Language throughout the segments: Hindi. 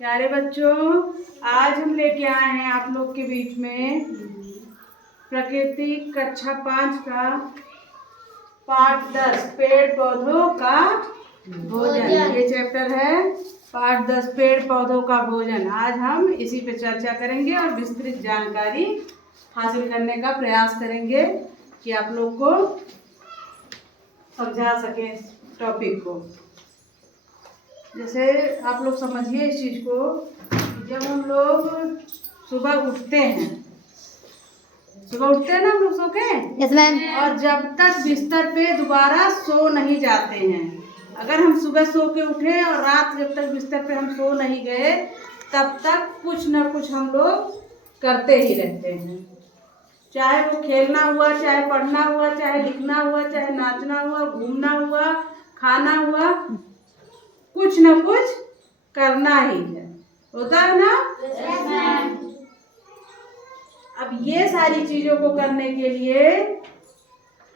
प्यारे बच्चों, आज हम लेके आए हैं आप लोग के बीच में प्रकृति कक्षा 5 का पाठ 10 पेड़ पौधों का भोजन। ये चैप्टर है पाठ 10 पेड़ पौधों का भोजन। आज हम इसी पे चर्चा करेंगे और विस्तृत जानकारी हासिल करने का प्रयास करेंगे कि आप लोग को समझा सकें टॉपिक को। जैसे आप लोग समझिए इस चीज़ को, जब हम लोग सुबह उठते हैं ना हम लोग सो के, यस मैम, और जब तक बिस्तर पे दोबारा सो नहीं जाते हैं, अगर हम सुबह सो के उठे और रात जब तक बिस्तर पे हम सो नहीं गए तब तक कुछ न कुछ हम लोग करते ही रहते हैं। चाहे वो खेलना हुआ, चाहे पढ़ना हुआ, चाहे लिखना हुआ, चाहे नाचना हुआ, घूमना हुआ, खाना हुआ, कुछ न कुछ करना ही है, होता है ना? अब ये सारी चीजों को करने के लिए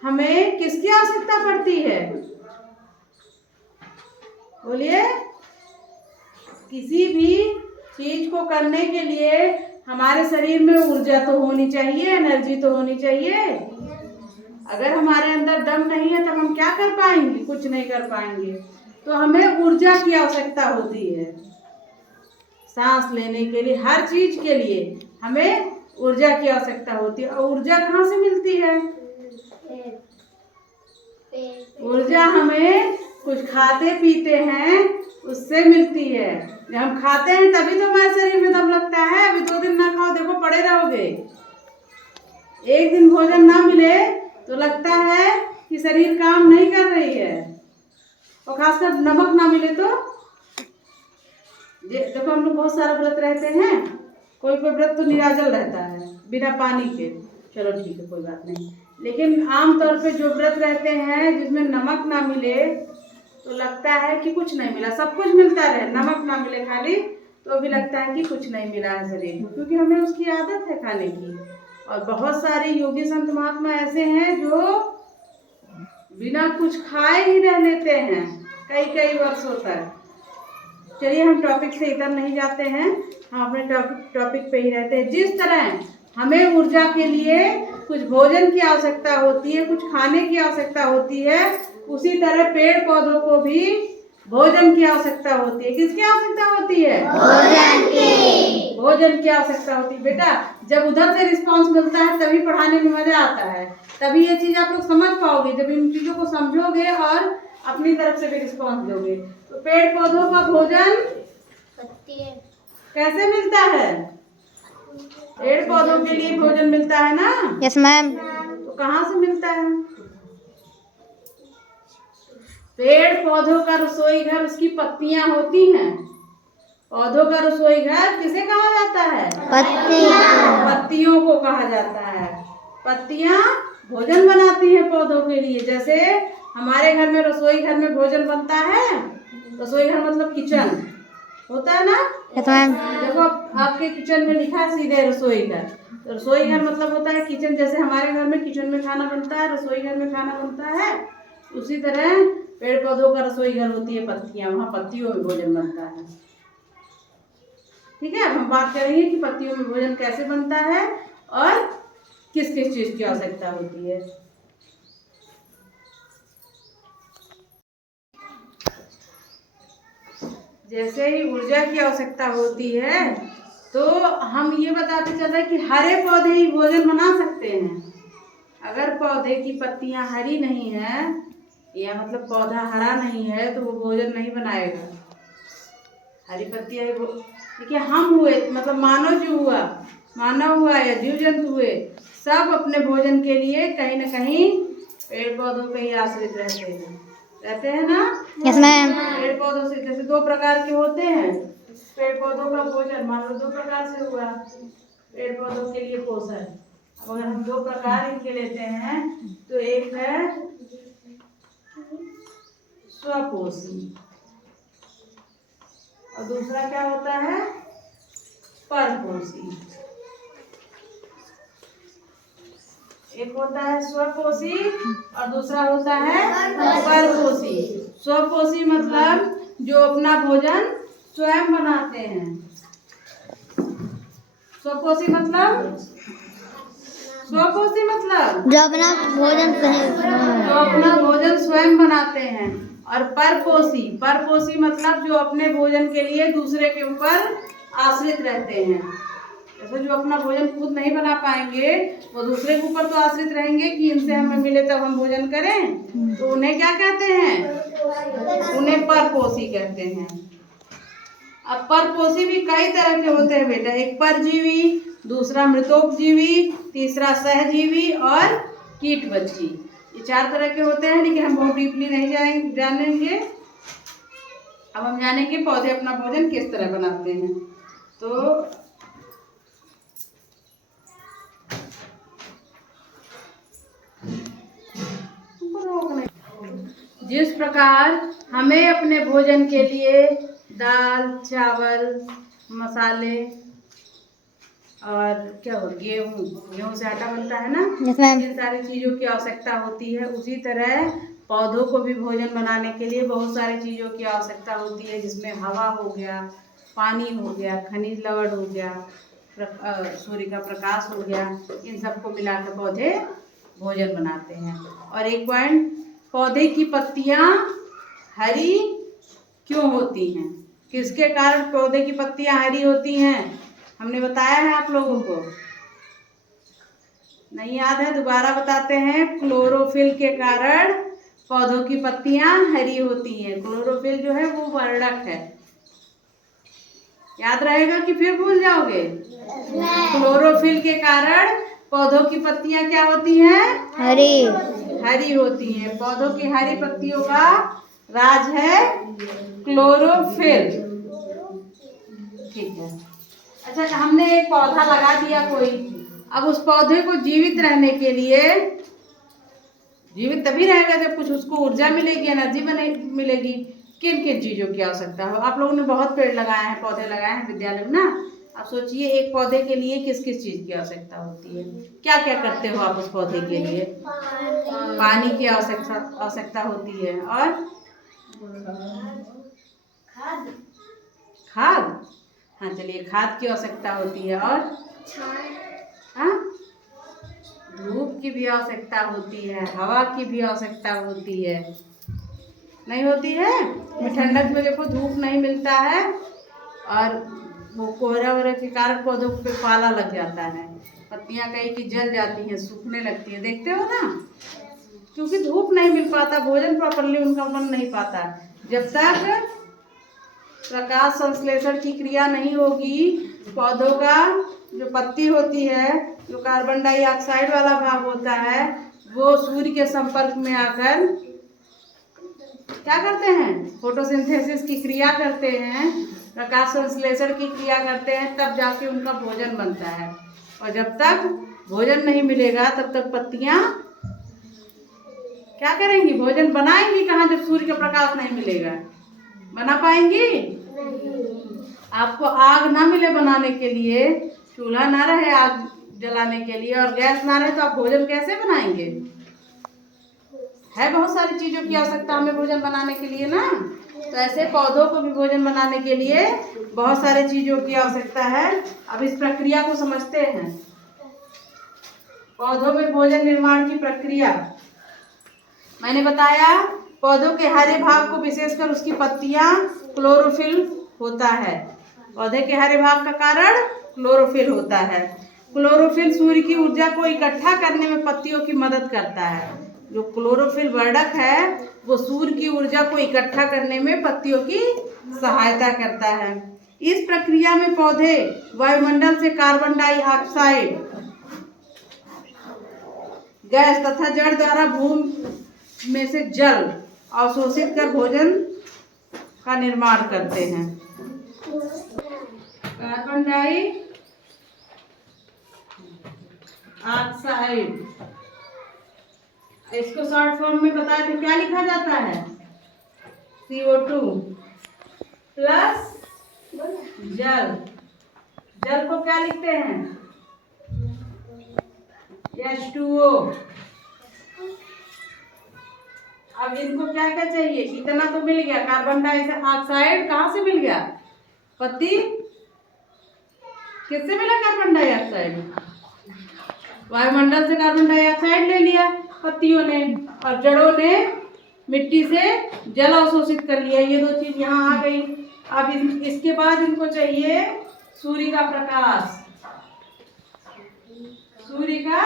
हमें किसकी आवश्यकता पड़ती है? बोलिए। किसी भी चीज को करने के लिए हमारे शरीर में ऊर्जा तो होनी चाहिए, एनर्जी तो होनी चाहिए। अगर हमारे अंदर दम नहीं है तब हम क्या कर पाएंगे? कुछ नहीं कर पाएंगे। तो हमें ऊर्जा की आवश्यकता होती है सांस लेने के लिए, हर चीज के लिए हमें ऊर्जा की आवश्यकता होती है। और ऊर्जा कहाँ से मिलती है? ऊर्जा हमें कुछ खाते पीते हैं उससे मिलती है। जब हम खाते हैं तभी तो हमारे शरीर में दम लगता है। अभी 2 दिन ना खाओ, देखो पड़े रहोगे। एक दिन भोजन ना मिले तो लगता है कि शरीर काम नहीं कर रही है। और खासकर नमक ना मिले तो देखो, हम लोग बहुत सारा व्रत रहते हैं, कोई व्रत तो निराजल रहता है बिना पानी के, चलो ठीक है कोई बात नहीं। लेकिन आमतौर पे जो व्रत रहते हैं जिसमें नमक ना मिले तो लगता है कि कुछ नहीं मिला। सब कुछ मिलता रहे, नमक ना मिले खाली तो भी लगता है कि कुछ नहीं मिला है शरीर को, क्योंकि हमें उसकी आदत है खाने की। और बहुत सारे योगी संत महात्मा ऐसे हैं जो बिना कुछ खाए ही रह लेते हैं कई वर्षों तक। चलिए, हम टॉपिक से इधर नहीं जाते हैं, हम अपने टॉपिक पे ही रहते हैं। जिस तरह हमें ऊर्जा के लिए कुछ भोजन की आवश्यकता होती है, कुछ खाने की आवश्यकता होती है, उसी तरह पेड़ पौधों को भी भोजन की आवश्यकता होती है। किसकी आवश्यकता होती है? भोजन की आवश्यकता होती है। बेटा, जब उधर से रिस्पांस मिलता है तभी पढ़ाने में मजा आता है, तभी ये चीज आप लोग समझ पाओगे। जब इन चीजों को समझोगे और अपनी तरफ से भी रिस्पांस दोगे। तो पेड़ पौधों का भोजन कैसे मिलता है? पेड़ पौधों के लिए भोजन मिलता है ना? Yes ma'am. तो कहाँ से मिलता है? पेड़ पौधों का रसोई घर उसकी पत्तियां होती हैं। पौधों का रसोई घर किसे कहा जाता है? पत्तियों को कहा जाता है। पत्तियां भोजन बनाती हैं पौधों के लिए। जैसे हमारे घर में रसोई घर में भोजन बनता है, रसोई घर मतलब किचन होता है ना? देखो, आपके किचन में लिखा है सीधे रसोई घर। तो रसोई घर मतलब होता है किचन। जैसे हमारे घर में किचन में खाना बनता है, रसोई घर में खाना बनता है, उसी तरह पेड़ पौधों का रसोई घर होती है पत्तियां, वहाँ पत्तियों में भोजन बनता है। ठीक है, अब हम बात करेंगे कि पत्तियों में भोजन कैसे बनता है और किस किस चीज की आवश्यकता होती है। जैसे ही ऊर्जा की आवश्यकता होती है तो हम ये बताते चल रहे हैं कि हरे पौधे ही भोजन बना सकते हैं। अगर पौधे की पत्तियां हरी नहीं है, या मतलब पौधा हरा नहीं है, तो वो भोजन नहीं बनाएगा। हरी पत्तियां देखिए, हम हुए मतलब मानव हुआ या जीव जंतु हुए, सब अपने भोजन के लिए कहीं न कहीं पेड़ पौधों पे ही आश्रित रहते हैं ना? Yes ma'am. पेड़ पौधों से जैसे 2 प्रकार के होते हैं पेड़ पौधों का भोजन, मान लो 2 प्रकार से हुआ पेड़ पौधों के लिए पोषण। अब अगर हम 2 प्रकार इनके लेते हैं तो एक है स्वपोषी और दूसरा क्या होता है? परपोषी। एक होता है स्वपोषी और दूसरा होता है परपोषी। स्वपोषी मतलब जो अपना भोजन स्वयं बनाते हैं। स्वपोषी मतलब जो अपना भोजन जो अपना भोजन स्वयं बनाते हैं। और परपोषी मतलब जो अपने भोजन के लिए दूसरे के ऊपर आश्रित रहते हैं। जैसे जो अपना भोजन खुद नहीं बना पाएंगे वो दूसरे के ऊपर तो आश्रित रहेंगे कि इनसे हमें मिले तब हम भोजन करें, तो उन्हें क्या कहते हैं? उन्हें परपोषी कहते हैं। अब परपोषी भी कई तरह के होते हैं बेटा, एक परजीवी, दूसरा मृतोपजीवी, तीसरा सहजीवी और कीटभक्षी। ये 4 तरह के होते हैं, लेकिन हम बहुत डीपली नहीं जानेंगे। अब हम जानेंगे पौधे अपना भोजन किस तरह बनाते हैं। तो जिस प्रकार हमें अपने भोजन के लिए दाल, चावल, मसाले और क्या हो गेहूं से आटा बनता है ना, इन सारी चीज़ों की आवश्यकता होती है, उसी तरह पौधों को भी भोजन बनाने के लिए बहुत सारी चीज़ों की आवश्यकता होती है, जिसमें हवा हो गया, पानी हो गया, खनिज लवण हो गया, सूर्य का प्रकाश हो गया। इन सबको मिलाकर पौधे भोजन बनाते हैं। और एक पॉइंट, पौधे की पत्तियां हरी क्यों होती हैं? किसके कारण पौधे की पत्तियां हरी होती हैं? हमने बताया है आप लोगों को, नहीं याद है? दोबारा बताते हैं। क्लोरोफिल के कारण पौधों की पत्तियां हरी होती हैं। क्लोरोफिल जो है वो वर्णक है। याद रहेगा कि फिर भूल जाओगे? क्लोरोफिल के कारण पौधों की पत्तियां क्या होती हैं? हरी होती हैं। पौधों की हरी पत्तियों का राज है क्लोरोफिल। ठीक है। अच्छा, हमने एक पौधा लगा दिया कोई, अब उस पौधे को जीवित रहने के लिए, जीवित तभी रहेगा जब कुछ उसको ऊर्जा मिलेगी, एनर्जी मिलेगी। किन किन चीज़ों की आवश्यकता हो? आप लोगों ने बहुत पेड़ लगाए हैं, पौधे लगाए हैं विद्यालय में ना। आप सोचिए एक पौधे के लिए किस किस चीज़ की आवश्यकता होती है, क्या क्या करते हो आप उस पौधे के लिए? पानी की आवश्यकता होती है, और खाद, हाँ चलिए, खाद की आवश्यकता होती है, और हाँ, धूप की भी आवश्यकता होती है, हवा की भी आवश्यकता होती है। नहीं होती है? ठंडक में देखो धूप नहीं मिलता है, और वो कोहरा वोहरा के कारण पौधों पे पाला लग जाता है, पत्तियां कई की जल जाती हैं, सूखने लगती है, देखते हो ना? क्योंकि धूप नहीं मिल पाता, भोजन प्रॉपरली उनका बन नहीं पाता। जब तक प्रकाश संश्लेषण की क्रिया नहीं होगी, पौधों का जो पत्ती होती है, जो कार्बन डाइऑक्साइड वाला भाग होता है, वो सूर्य के संपर्क में आकर क्या करते हैं? फोटोसिंथेसिस की क्रिया करते हैं, प्रकाश संश्लेषण की क्रिया करते हैं, तब जाके उनका भोजन बनता है। और जब तक भोजन नहीं मिलेगा तब तक पत्तियां क्या करेंगी? भोजन बनाएंगी कहाँ जब सूर्य का प्रकाश नहीं मिलेगा? बना पाएंगी? आपको आग ना मिले बनाने के लिए, चूल्हा ना रहे आग जलाने के लिए, और गैस ना रहे, तो आप भोजन कैसे बनाएंगे? है बहुत सारी चीज़ों की आवश्यकता हमें भोजन बनाने के लिए ना। तो ऐसे पौधों को भी भोजन बनाने के लिए बहुत सारी चीज़ों की आवश्यकता है। अब इस प्रक्रिया को समझते हैं। पौधों में भोजन निर्माण की प्रक्रिया मैंने बताया, पौधों के हरे भाग को, विशेषकर उसकी पत्तियां, क्लोरोफिल होता है। पौधे के हरे भाग का कारण क्लोरोफिल होता है। क्लोरोफिल सूर्य की ऊर्जा को इकट्ठा करने में पत्तियों की मदद करता है। जो क्लोरोफिल वर्णक है वो सूर्य की ऊर्जा को इकट्ठा करने में पत्तियों की सहायता करता है। इस प्रक्रिया में पौधे वायुमंडल से कार्बन डाइऑक्साइड गैस तथा जड़ द्वारा भूमि में से जल अवशोषित कर भोजन का निर्माण करते हैं। कार्बन डाइऑक्साइड, इसको शॉर्ट फॉर्म में बताया तो क्या लिखा जाता है? CO2 प्लस जल। जल को क्या लिखते हैं? H2O। अब इनको क्या क्या चाहिए? इतना तो मिल गया, कार्बन डाइऑक्साइड कहाँ से मिल गया? पत्ती किससे मिला? Carbon dioxide. वायुमंडल से कार्बन डाइऑक्साइड ले लिया पत्तियों ने, और जड़ों ने मिट्टी से जल अवशोषित कर लिया। ये दो चीज यहाँ आ गई। अब इसके बाद इनको चाहिए सूर्य का प्रकाश। सूर्य का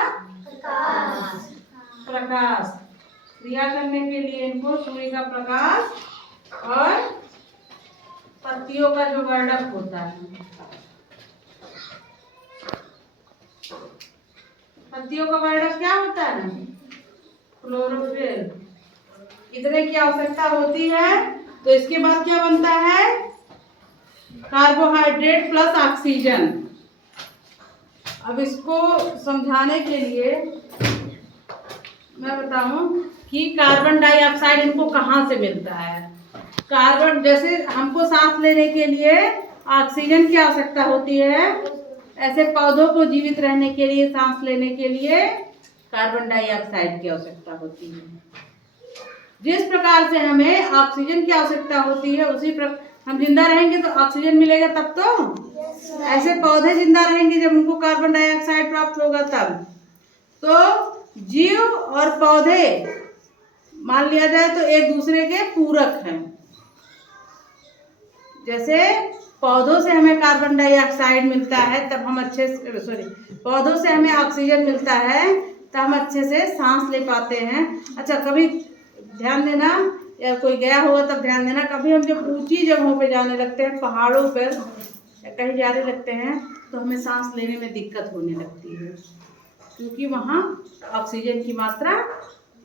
प्रकाश क्रिया करने के लिए इनको सूर्य का प्रकाश और पत्तियों का जो वर्णक होता है, पत्तियों का वर्णक क्या होता है? क्लोरोफिल। इतने की आवश्यकता होती है। तो इसके बाद क्या बनता है? Carbohydrate plus oxygen. अब इसको समझाने के लिए मैं बताऊं कि कार्बन डाइऑक्साइड इनको कहाँ से मिलता है। कार्बन, जैसे हमको सांस लेने के लिए ऑक्सीजन की आवश्यकता होती है, ऐसे पौधों को जीवित रहने के लिए, सांस लेने के लिए कार्बन डाइऑक्साइड की आवश्यकता होती है। जिस प्रकार से हमें ऑक्सीजन की आवश्यकता होती है, उसी प्रकार हम जिंदा रहेंगे तो ऑक्सीजन मिलेगा तब तो। ऐसे पौधे जिंदा रहेंगे जब उनको कार्बन डाइऑक्साइड प्राप्त होगा तब। तो जीव और पौधे मान लिया जाए तो एक दूसरे के पूरक हैं। जैसे पौधों से हमें कार्बन डाइऑक्साइड मिलता है तब हम अच्छे से, पौधों से हमें ऑक्सीजन मिलता है तब हम अच्छे से सांस ले पाते हैं। अच्छा, कभी ध्यान देना, या कोई गया होगा तब ध्यान देना, कभी हम जब ऊंची जगहों पे जाने लगते हैं, पहाड़ों पर या कहीं जाने लगते हैं, तो हमें सांस लेने में दिक्कत होने लगती है, क्योंकि वहाँ ऑक्सीजन की मात्रा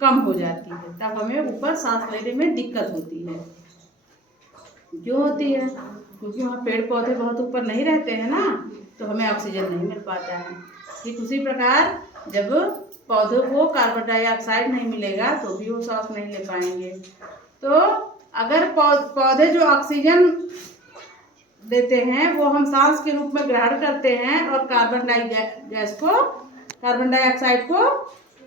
कम हो जाती है। तब हमें ऊपर सांस लेने में दिक्कत होती है। क्यों होती है? क्योंकि वहाँ पेड़ पौधे बहुत ऊपर नहीं रहते हैं ना, तो हमें ऑक्सीजन नहीं मिल पाता है। ठीक उसी प्रकार जब पौधों को कार्बन डाइऑक्साइड नहीं मिलेगा तो भी वो सांस नहीं ले पाएंगे। तो अगर पौधे जो ऑक्सीजन देते हैं वो हम सांस के रूप में ग्रहण करते हैं और कार्बन डाइऑक्साइड को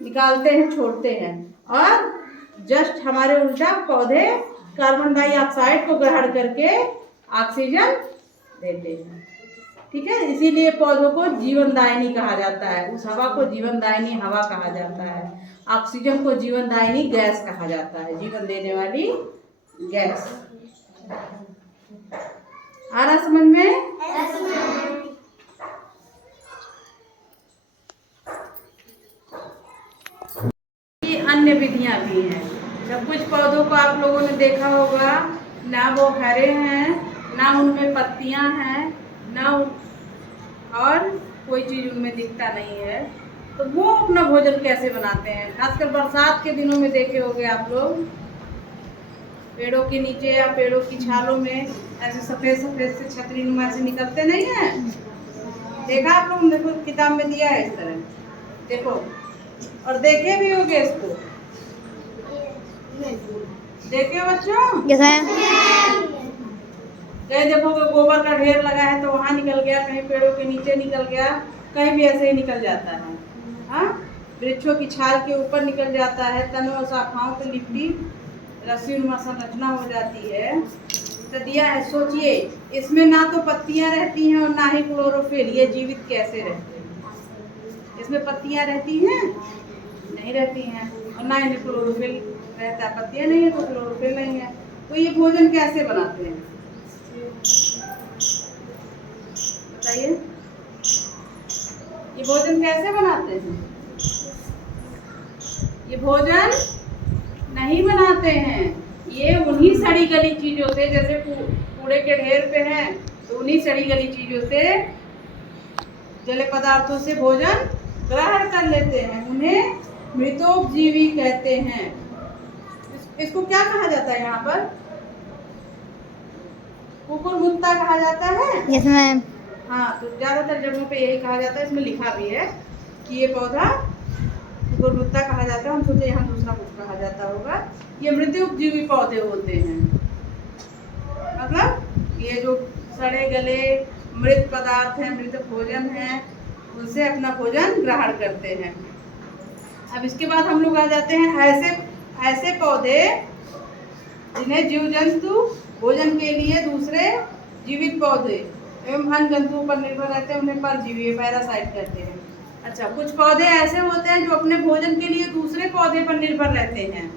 निकालते हैं, छोड़ते हैं, और जस्ट हमारे उल्टा पौधे कार्बन डाइऑक्साइड को ग्रहण करके ऑक्सीजन देते हैं। ठीक है, इसीलिए पौधों को जीवनदायिनी कहा जाता है। उस हवा को जीवनदायिनी हवा कहा जाता है। ऑक्सीजन को जीवनदायिनी गैस कहा जाता है, जीवन देने वाली गैस। आ रहा समझ में? अन्य विधियां भी हैं। जब कुछ पौधों को आप लोगों ने देखा होगा, ना वो हरे हैं, ना उनमें पत्तियां हैं, ना और कोई चीज़ उनमें दिखता नहीं है, तो वो अपना भोजन कैसे बनाते हैं? खासकर बरसात के दिनों में देखे होंगे आप लोग, पेड़ों के नीचे या पेड़ों की छालों में ऐसे सफ़ेद सफ़ेद से छतरी नुमा से निकलते नहीं है? देखा आप लोग? देखो किताब में दिया है इस तरह, देखो, और देखे भी होंगे इसको। देखे बच्चों? कहीं देखोगे गोबर का ढेर लगा है तो वहाँ निकल गया, कहीं पेड़ों के नीचे निकल गया, कहीं भी ऐसे ही निकल जाता है। हाँ, वृक्षों की छाल के ऊपर निकल जाता है, तनों और शाखाओं पे लिपटी रस्सीनुमा संरचना हो जाती है। तो दिया है, सोचिए, इसमें ना तो पत्तियां रहती हैं और ना ही क्लोरोफिल। ये जीवित कैसे रहते हैं? इसमें पत्तियां रहती हैं? नहीं रहती हैं, और ना इन्हें क्लोरोफिल रहता है। पत्तियां नहीं है तो क्लोरोफिल नहीं है, तो ये भोजन कैसे बनाते हैं बताइए? ये भोजन कैसे बनाते हैं? ये भोजन नहीं बनाते हैं। ये उन्हीं सड़ी गली चीजों से, जैसे कूड़े के ढेर पे हैं तो उन्हीं सड़ी गली चीजों से, जले पदार्थों से भोजन ग्रहण कर लेते हैं। उन्हें मृतोपजीवी कहते हैं। इसको क्या कहा जाता है यहाँ पर? कुकुरमुत्ता कहा जाता है। Yes ma'am. हाँ, तो ज्यादातर जगहों पे यही कहा जाता है। इसमें लिखा भी है कि ये पौधा कुकुरमुत्ता कहा जाता है। हम सोचे यहाँ दूसरा कुछ कहा जाता होगा। ये मृतोपजीवी पौधे होते हैं, मतलब ये जो सड़े गले मृत पदार्थ हैं, मृत भोजन हैं, उनसे अपना भोजन ग्रहण करते हैं। अब इसके बाद हम लोग आ जाते हैं ऐसे पौधे जिन्हें जीव जंतु भोजन के लिए दूसरे जीवित पौधे एवं अन्य जंतुओं पर निर्भर रहते हैं, उन्हें परजीवी पैरासाइट कहते हैं। अच्छा, कुछ पौधे ऐसे होते हैं जो अपने भोजन के लिए दूसरे पौधे पर निर्भर रहते हैं,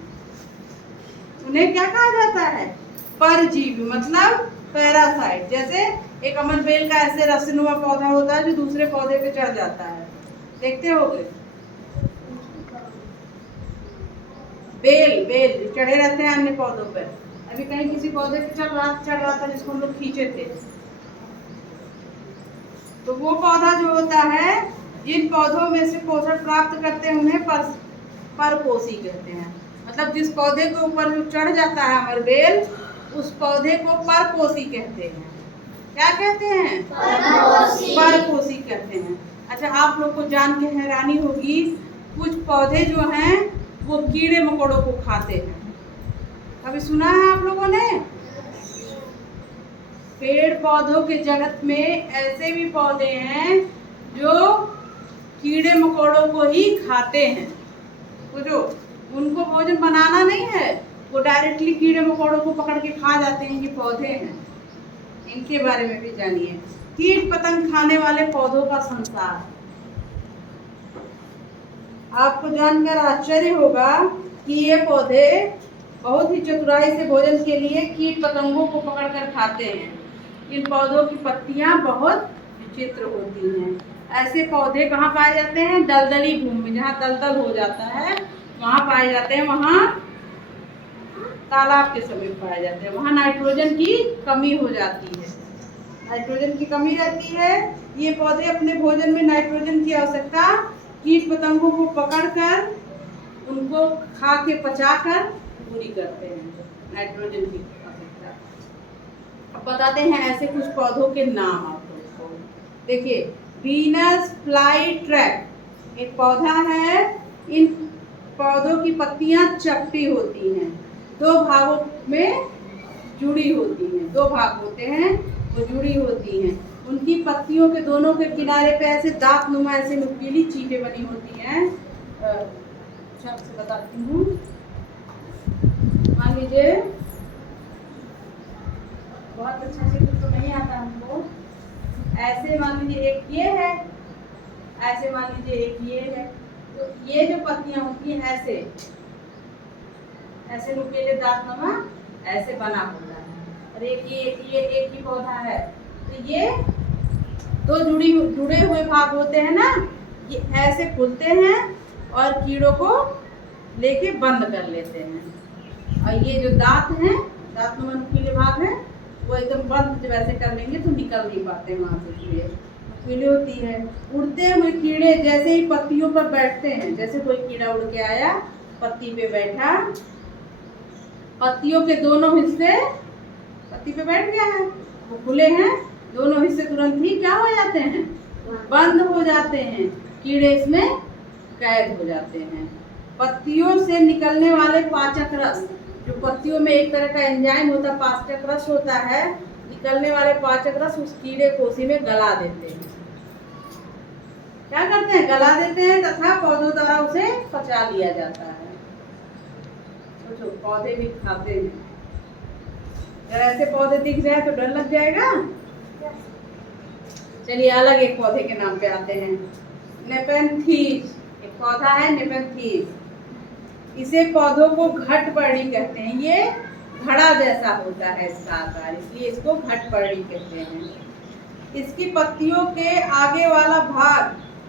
उन्हें क्या कहा जाता है? परजीवी, मतलब पैरासाइट। जैसे एक अमर बेल का ऐसे रस्सीनुमा पौधा होता है जो दूसरे पौधे पे चढ़ जाता है, देखते होगे। बेल चढ़े रहते हैं अन्य पौधों पर। अभी कहीं किसी पौधे पे चढ़ रहा था जिसको हम लोग खींचे थे, तो वो पौधा जो होता है, जिन पौधों में से पोषण प्राप्त करते हैं उन्हें परपोषी कहते हैं। मतलब जिस पौधे के ऊपर जो चढ़ जाता है अमर बेल, उस पौधे को परपोषी कहते हैं। क्या कहते हैं? परपोषी कहते हैं। अच्छा, आप लोग को जान के हैरानी होगी, कुछ पौधे जो हैं वो कीड़े मकोड़ों को खाते हैं। कभी सुना है आप लोगों ने? पेड़ पौधों के जगत में ऐसे भी पौधे हैं जो कीड़े मकोड़ों को ही खाते हैं। तो जो उनको भोजन बनाना नहीं है, वो डायरेक्टली कीड़े मकोड़ों को पकड़ के खा जाते हैं। ये पौधे हैं, इनके बारे में भी जानिए। कीट पतंग खाने वाले पौधों का संसार। आपको जानकर आश्चर्य होगा कि ये पौधे बहुत ही चतुराई से भोजन के लिए कीट पतंगों को पकड़कर खाते हैं। इन पौधों की पत्तियां बहुत विचित्र होती हैं। ऐसे पौधे कहाँ पाए जाते हैं? दलदली भूमि, जहाँ दलदल हो जाता है वहाँ पाए जाते हैं। वहाँ तालाब के समीप पाए जाते हैं। वहाँ नाइट्रोजन की कमी हो जाती है, नाइट्रोजन की कमी रहती है। ये पौधे अपने भोजन में नाइट्रोजन की आवश्यकता कीट पतंगों को पकड़कर उनको खा के पचाकर पूरी करते हैं, नाइट्रोजन की आवश्यकता। अब बताते हैं ऐसे कुछ पौधों के नाम आप लोग को। देखिए, वीनस फ्लाई ट्रैप एक पौधा है। इन पौधों की पत्तियां चपटी होती हैं, दो भागों में जुड़ी होती हैं। दो भाग होते हैं, वो जुड़ी होती हैं। उनकी पत्तियों के दोनों के किनारे पे ऐसे दांत नुमा ऐसे नुकीली चीटें बनी होती हैं। अच्छा, आपसे बताती हूँ। मान लीजिए, बहुत अच्छा से कुछ तो नहीं आता हमको। ऐसे मान लीजिए एक ये है, ऐसे मान लीजिए एक ये है। तो ये जो पत्तियां होती हैं ऐसे ऐसे नुकीले दांत नुमा ऐसे बना होता है। और एक ये एक ही पौधा है, तो ये दो जुड़े हुए भाग होते हैं ना, ये ऐसे खुलते हैं और कीड़ों को लेके बंद कर लेते हैं। और ये जो दांत हैं, दांत नुमा नुकीले भाग हैं, वो एकदम बंद वैसे कर लेंगे तो निकल नहीं पाते वहाँ से कीड़े। कीड़े होती है, उड़ते हुए कीड़े जैसे ही पत्तियों पर बैठते हैं, जैसे कोई कीड़ा उड़ के आया पत्ती पे बैठा, पत्तियों के दोनों हिस्से पत्ती पे बैठ गया है, वो खुले हैं, दोनों हिस्से तुरंत ही क्या हो जाते हैं? बंद हो जाते हैं। कीड़े इसमें कैद हो जाते हैं। पत्तियों से निकलने वाले पाचक रस, जो पत्तियों में एक तरह का एंजाइम होता है, पाचक रस होता है, निकलने वाले पाचक रस उस कीड़े को उसी में गला देते हैं। क्या करते हैं? गला देते हैं तथा पौधों द्वारा उसे पचा लिया जाता है। सोचो, पौधे भी खाते हैं। अगर ऐसे पौधे दिख जाए तो डर लग जाएगा। चलिए, अलग एक पौधे के नाम पे आते हैं। नेपेंथीज एक पौधा है, नेपेंथीज। इसे पौधों को घटपर्णी कहते हैं। ये घड़ा जैसा होता है इसका आकार, इसलिए इसको घटपर्णी कहते हैं। इसकी पत्तियों के आगे वाला भाग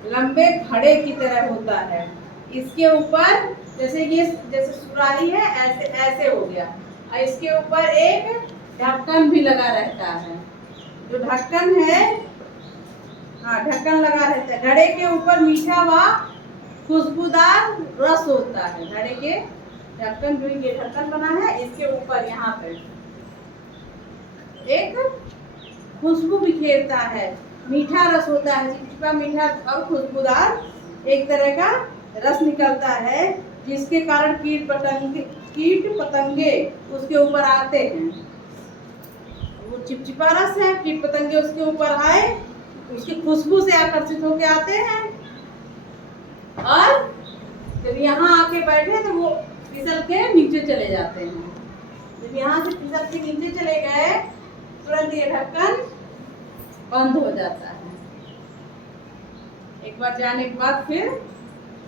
लंबे घड़े की तरह होता है। इसके ऊपर जैसे सुराही है, ऐसे ऐसे हो गया, और इसके ऊपर एक ढक्कन भी लगा रहता है। जो ढक्कन है, हाँ, ढक्कन लगा रहता है। घड़े के ऊपर मीठा व खुशबूदार रस होता है। घड़े के ढक्कन, जो ये ढक्कन बना है, इसके ऊपर यहाँ पर एक खुशबू बिखेरता है, मीठा रस होता है, चिपचिपा मीठा और खुशबूदार एक तरह का रस निकलता है, जिसके कारण कीट पतंगे उसके ऊपर आते हैं। वो चिपचिपा रस है, कीट पतंगे उसके ऊपर आए, उसकी खुशबू से आकर्षित होकर आते हैं, और जब यहाँ आके बैठे तो वो फिसल के नीचे चले जाते हैं। जब यहाँ से फिसल के नीचे चले गए तुरंत ये ढक्कन बंद हो जाता है। एक बार जाने के बाद फिर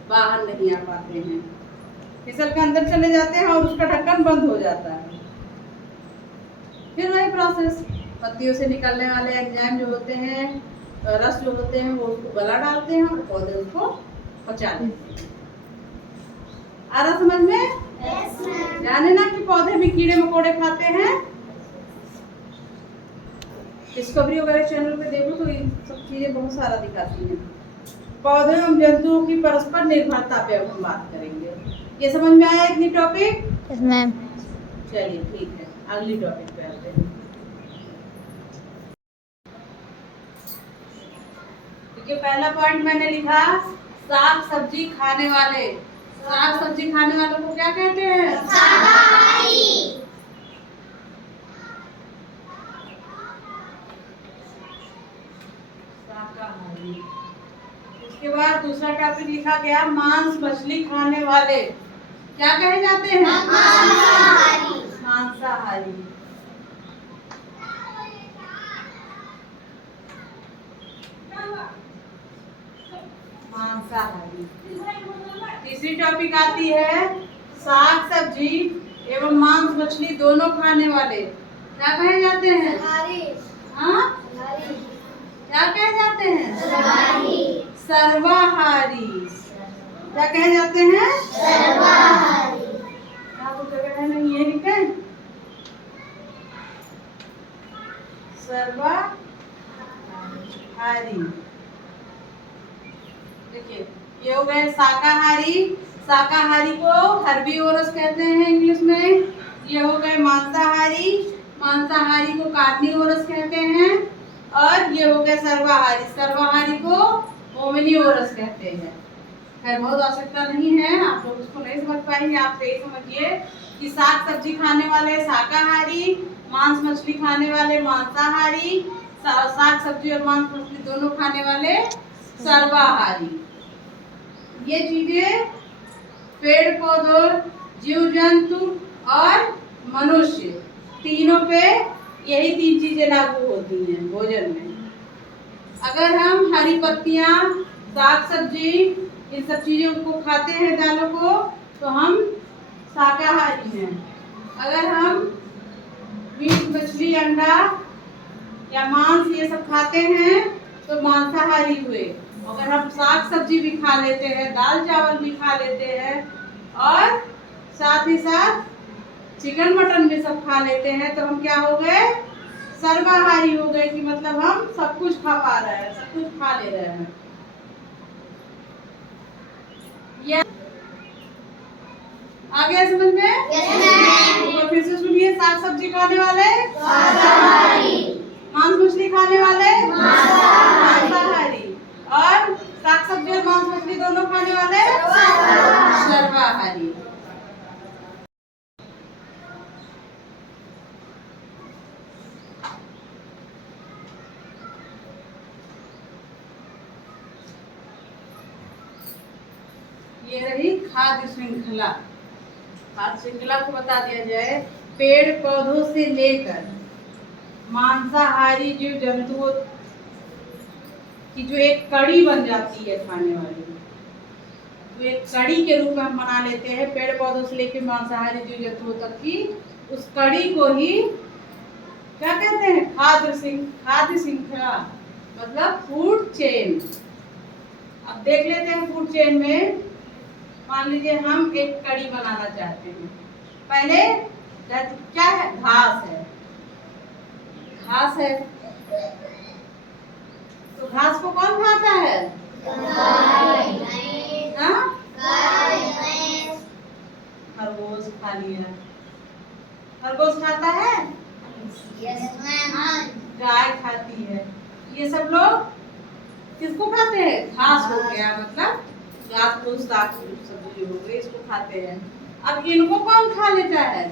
बाहर नहीं आ पाते हैं, फिसल के अंदर चले जाते हैं और उसका ढक्कन बंद हो जाता है। फिर वही प्रोसेस, पत्तियों से निकलने वाले एंजाइम जो होते हैं, रस जो होते हैं, वो उसको गला डालते हैं और पौधे उसको पचा लेते हैं। आ रहा समझ में? जाने ना कि पौधे भी कीड़े मकोड़े खाते हैं। डिस्कवरी वगैरह चैनल पे देखो तो ये सब चीजें बहुत सारा दिखाती हैं। पौधे एवं जंतुओं की परस्पर निर्भरता पे अब हम बात करेंगे। ये समझ में आया इतनी टॉपिक? Yes ma'am. चलिए ठीक है, अगली टॉपिक पे आते हैं। देखिए पहला पॉइंट मैंने लिखा, साग सब्जी खाने वाले। साग सब्जी खाने वालों को क्या कहते हैं? शाकाहारी। शाकाहारी। उसके बाद दूसरा टॉपिक लिखा गया, मांस मछली खाने वाले क्या कहे जाते हैं? मांसाहारी। मांसाहारी। मांसाहारी। तीसरी टॉपिक आती है, साग सब्जी एवं मांस मछली दोनों खाने वाले क्या कहे जाते हैं? हाँ? क्या कहे जाते हैं? सर्वाहारी। क्या कहे जाते हैं? सर्वाहारी। आपको जगह है नहीं, ये लिखे सर्वाहारी। देखिए ये हो गए शाकाहारी। शाकाहारी को हर्बीवोरस कहते हैं इंग्लिश में। ये हो गए मांसाहारी। मांसाहारी को कार्निवोरस कहते हैं। और ये हो गए सर्वाहारी। सर्वाहारी को ओमनिवोरस कहते हैं। खैर बहुत आवश्यकता नहीं है, आप लोग उसको नहीं समझ पाएंगे। आप तो ये समझिए कि साग सब्जी खाने वाले शाकाहारी, मांस मछली खाने वाले मांसाहारी, साग सब्जी और मांस मछली दोनों खाने वाले सर्वाहारी। ये चीजें पेड़ पौधों, जीव जंतु और मनुष्य तीनों पे यही तीन चीजें लागू होती हैं भोजन में। अगर हम हरी पत्तियां, साग सब्जी, इन सब चीजों को खाते हैं, दालों को, तो हम शाकाहारी हैं। अगर हम मीट मछली अंडा या मांस ये सब खाते हैं तो मांसाहारी हुए। अगर हम साग सब्जी भी खा लेते हैं, दाल चावल भी खा लेते हैं और साथ ही साथ चिकन मटन भी सब खा लेते हैं, तो हम क्या हो गए? सर्वाहारी हो गए। कि मतलब हम सब कुछ खा पा रहे हैं, सब कुछ खा ले रहे हैं। ये आ गया समझ में? तो फिर से सुनिए, साग सब्जी खाने वाले मांस मछली खाने वाले मांसाहारी, और साग सब्जी और मांस मछली दोनों खाने वाले सर्वाहारी। ये रही खाद्य श्रृंखला। खाद्य श्रृंखला को बता दिया जाए, पेड़ पौधों से लेकर मांसाहारी जीव जंतुओं की जो एक कड़ी बन जाती है खाने वाली, तो एक कड़ी के रूप में हम बना लेते हैं। पेड़ पौधों से लेकर मांसाहारी जीव जंतुओं तक की उस कड़ी को ही क्या कहते हैं? खाद्य श्रृंखला, मतलब फूड चेन। अब देख लेते हैं फूड चेन में, मान लीजिए हम एक कड़ी बनाना चाहते हैं। पहले क्या है? घास है। घास है तो घास को कौन खाता है? खरगोश खा लिया। खरगोश खाता है? गाय खाती है। ये सब लोग किसको खाते हैं? घास हो गया, मतलब घास फूस साग सब्जी हो गई, इसको खाते हैं। अब इनको कौन खा लेता है?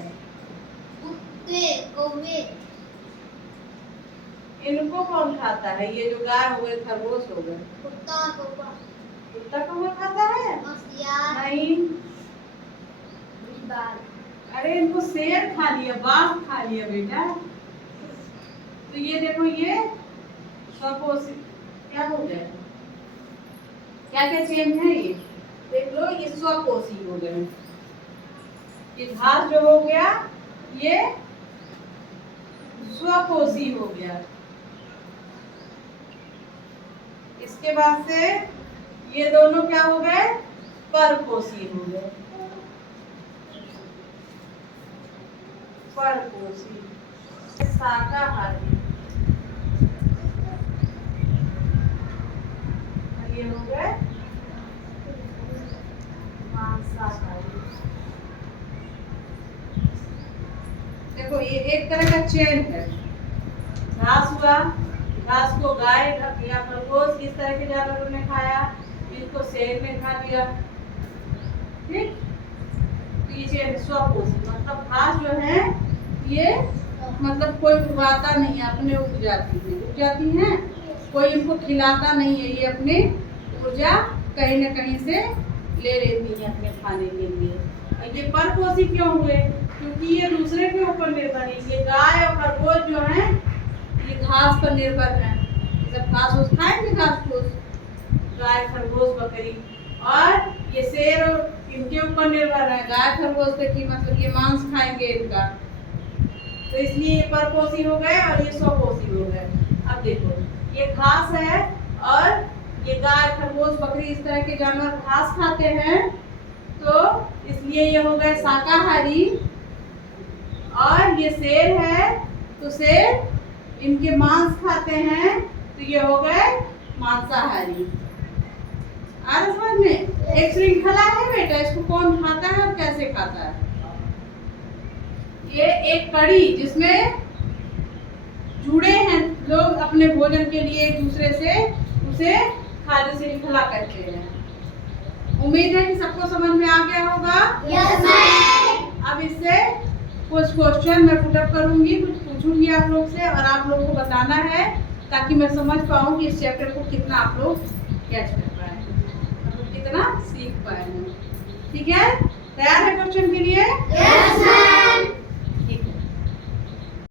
इनको कौन खाता है? ये जो गाय हो गए, खरगोश हो गए, कुत्ता कौवा खाता है? नहीं। अरे इनको शेर खा लिया, बाघ खा लिया बेटा। तो ये देखो ये स्वपोषी क्या हो गया, क्या क्या चेंज है ये देख लो, ये स्वपोषी हो गए। ये घास जो हो गया ये स्वपोषी हो गया। इसके बाद से ये दोनों क्या हो गए, परपोषी हो गए। परपोषी शाकाहारी, ये हो गए मांसाहारी। देखो ये एक तरह का चेन है। घास हुआ, घास को गाय या खरगोश इस तरह के जानवरों ने खाया, इनको शेर ने खा लिया, ठीक। तो ये चेन स्वपोषी, मतलब घास जो है ये मतलब कोई उगाता नहीं है, अपने उग जाती हैं, कोई इनको खिलाता नहीं है, ये अपनी ऊर्जा कहीं न कहीं से ले लेती है अपने खाने के लिए। और ये परपोषी क्यों हुए, क्योंकि ये दूसरे के ऊपर निर्भर है। ये गाय और खरगोश जो है ये घास पर निर्भर है, जब घास फूस खाएंगे, घास फूस गाय खरगोश बकरी, और ये शेर इनके ऊपर निर्भर है, गाय खरगोश पे की मतलब ये मांस खाएंगे इनका, तो इसलिए ये परपोषी हो गए और ये स्वपोषी हो गए। अब देखो ये घास है और ये गाय खरगोश बकरी इस तरह के जानवर घास खाते हैं, तो इसलिए ये हो गए शाकाहारी। और ये शेर है तो शेर इनके मांस खाते हैं, तो ये हो गए मांसाहारी। आ रहा समझ में, एक श्रृंखला है बेटा, इसको कौन खाता है और कैसे खाता है। ये एक कड़ी जिसमें जुड़े हैं लोग अपने भोजन के लिए एक दूसरे से, उसे खाद्य श्रृंखला कहते हैं। उम्मीद है कि सबको समझ में आ गया होगा। Yes ma'am. अब इससे कुछ क्वेश्चन मैं पुटअप करूंगी, कुछ पूछूंगी आप लोग से, और आप लोगों को बताना है ताकि मैं समझ पाऊँ कि इस चैप्टर को कितना आप लोग कैच कर पाए, मतलब कितना सीख पाए हैं। ठीक है, तैयार है क्वेश्चन के लिए? Yes ma'am.